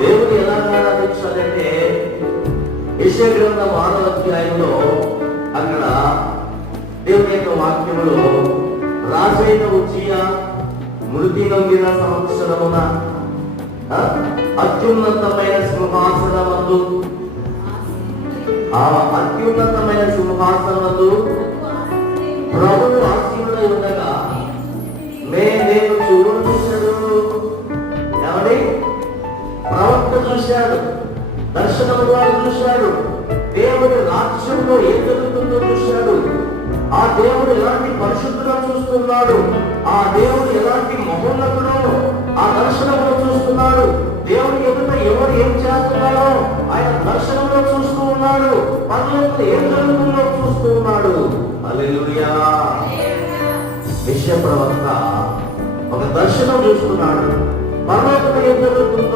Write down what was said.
దేవుని ఎలా ఆరాధించాలంటే యెషయా గ్రంథం 6వ అధ్యాయంలో అక్కడ దేవుని యొక్క వాక్యములో రాజైన ఉజ్జియా మృతి నొందిన సంవత్సరమున అత్యున్నతమైన సింహాసనమందు ఆ అత్యున్నతమైన సింహాసనమందు ప్రభువు ఆసీనుడై ఉండగా నేను చూశాడు. ఏమని? ప్రవక్త చూశాడు, దర్శనం ద్వారా చూశాడు, దేవుడి రాజ్యంలో ఏం జరుగుతుందో చూశాడు. ఆ దేవుడు ఎలాంటి పరిశుద్ధుగా చూస్తున్నాడు, ఆ దేవుడు ఎలాంటి మహోన్నతుడో ఆ దర్శనంలో చూస్తున్నాడు. దేవుడి ఎదుట ఎవరు ఏం చేస్తున్నారో ఆయన దర్శనంలో చూస్తూ ఉన్నాడు. పనులకు ఏం జరుగుతుందో చూస్తూ ఉన్నాడు. హల్లెలూయా. యెషయా ప్రవక్త ఒక దర్శనం చూస్తున్నాడు. పరలోకంలో ఏం జరుగుతుందో